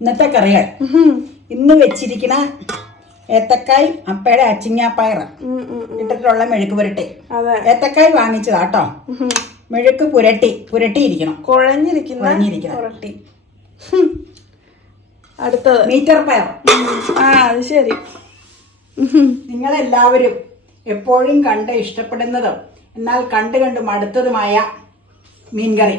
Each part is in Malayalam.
ഇന്നത്തെ കറികൾ ഇന്ന് വെച്ചിരിക്കണ ഏത്തക്കായ് അപ്പയുടെ അച്ചിങ്ങാപ്പയർ ഇട്ടിട്ടുള്ള മെഴുക്ക് പുരട്ടി. ഏത്തക്കായ് വാങ്ങിച്ചതാട്ടോ. മെഴുക്ക് പുരട്ടിയിരിക്കണം, കുഴഞ്ഞിരിക്കണം. അടുത്തത് മീറ്റർ പയർ. അത് ശരി. നിങ്ങളെല്ലാവരും എപ്പോഴും കണ്ട് ഇഷ്ടപ്പെടുന്നതും എന്നാൽ കണ്ട് മടുത്തതുമായ മീൻകറി,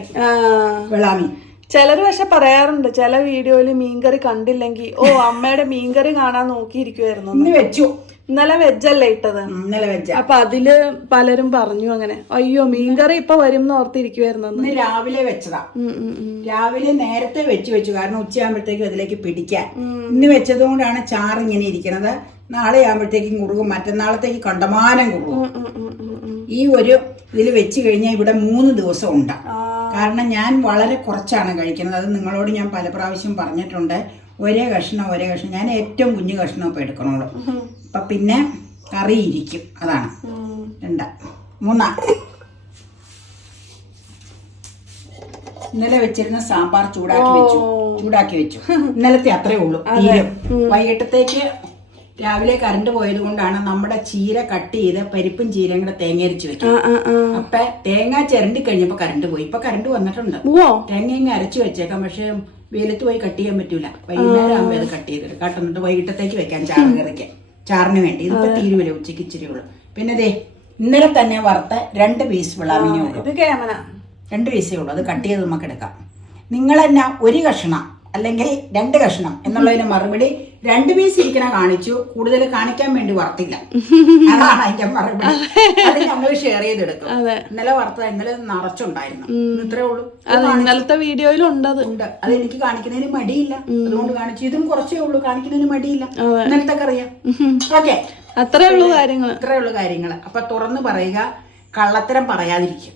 വെള്ളാമീൻ. ചിലര് പക്ഷെ പറയാറുണ്ട് ചില വീഡിയോയില് മീൻകറി കണ്ടില്ലെങ്കിൽ അമ്മയുടെ മീൻകറി കാണാൻ നോക്കിയിരിക്കുവായിരുന്നു. ഇന്ന് വെച്ചു. ഇന്നലെ വെജല്ലേ ഇട്ടത്? ഇന്നലെ വെജ. അപ്പൊ അതില് പലരും പറഞ്ഞു അങ്ങനെ, അയ്യോ മീൻകറി ഇപ്പൊ വരും എന്ന് ഓർത്തിരിക്കുവായിരുന്നു. ഇന്ന് രാവിലെ വെച്ചതാ. രാവിലെ നേരത്തെ വെച്ചു കാരണം ഉച്ചയാകുമ്പോഴത്തേക്കും അതിലേക്ക് പിടിക്കാൻ. ഇന്ന് വെച്ചത് കൊണ്ടാണ് ചാറ് ഇങ്ങനെ ഇരിക്കുന്നത്. നാളെ ആകുമ്പോഴത്തേക്കും കുറുകും, മറ്റന്നാളത്തേക്ക് കണ്ടമാനം കുറുകും. ഈ ഒരു ഇതിൽ വെച്ച് കഴിഞ്ഞാൽ ഇവിടെ 3 ദിവസം ഉണ്ട്. കാരണം ഞാൻ വളരെ കുറച്ചാണ് കഴിക്കുന്നത്. അത് നിങ്ങളോട് ഞാൻ പല പ്രാവശ്യം പറഞ്ഞിട്ടുണ്ട്. ഒരേ കഷ്ണം ഞാൻ ഏറ്റവും കുഞ്ഞു കഷ്ണം ഇപ്പം എടുക്കണോളൂ. അപ്പം പിന്നെ കറി ഇരിക്കും. അതാണ് 2 3. ഇന്നലെ വെച്ചിരുന്ന സാമ്പാർ ചൂടാക്കി വെച്ചു. ഇന്നലത്തെ അത്രേ ഉള്ളൂ. വൈകിട്ടത്തേക്ക് രാവിലെ കറണ്ട് പോയത് കൊണ്ടാണ് നമ്മുടെ ചീര കട്ട് ചെയ്ത് പരിപ്പും ചീരയും കൂടെ തേങ്ങ അരച്ച് വെക്കും. അപ്പൊ തേങ്ങ ചിരണ്ടി കഴിഞ്ഞപ്പോ കറണ്ട് പോയി. ഇപ്പൊ കറണ്ട് വന്നിട്ടുണ്ട്. തേങ്ങ അരച്ചു വെച്ചേക്കാം. പക്ഷെ വെയിലത്ത് പോയി കട്ട് ചെയ്യാൻ പറ്റൂല. വൈകുന്നേരം ആകുമ്പോൾ അത് കട്ട് ചെയ്തിട്ട് കട്ടുന്നിട്ട് വൈകിട്ടത്തേക്ക് വെക്കാൻ ചാറിന് വേണ്ടി. ഇതിപ്പോ തീരുവല്ലോ, ഉച്ചയ്ക്ക് ഇച്ചിരി ഉള്ളു. പിന്നെ ദേ ഇന്നലെ തന്നെ വറുത്ത 2 പീസ് വെള്ളാമീനേ ഉള്ളൂ. 2 പീസേ ഉള്ളൂ. അത് കട്ട് ചെയ്ത് നമുക്ക് എടുക്കാം. നിങ്ങൾ തന്നെ 1 കഷ്ണം അല്ലെങ്കിൽ 2 കഷ്ണം എന്നുള്ളതിന് മറുപടി 2 പീസ് ഇരിക്കണ കാണിച്ചു. കൂടുതൽ കാണിക്കാൻ വേണ്ടി വറുത്തില്ല. അതാണ് അതിന്റെ മറുപടി. അത് ഞങ്ങൾ ഷെയർ ചെയ്തെടുക്കും. ഇന്നലെ വറുത്തത് ഇന്നലെ നിറച്ചുണ്ടായിരുന്നു. ഇത്രേ ഉള്ളൂ. ഇന്നലത്തെ വീഡിയോയിലുണ്ട്. അത് എനിക്ക് കാണിക്കുന്നതിന് മടിയില്ല, അതുകൊണ്ട് കാണിച്ചു. ഇതും കുറച്ചേ ഉള്ളൂ, കാണിക്കുന്നതിന് മടിയില്ല. ഇന്നലത്തെ കറിയാ. ഓക്കെ, അത്രേ ഉള്ളൂ കാര്യങ്ങൾ. അപ്പൊ തുറന്നു പറയുക, കള്ളത്തരം പറയാതിരിക്കും.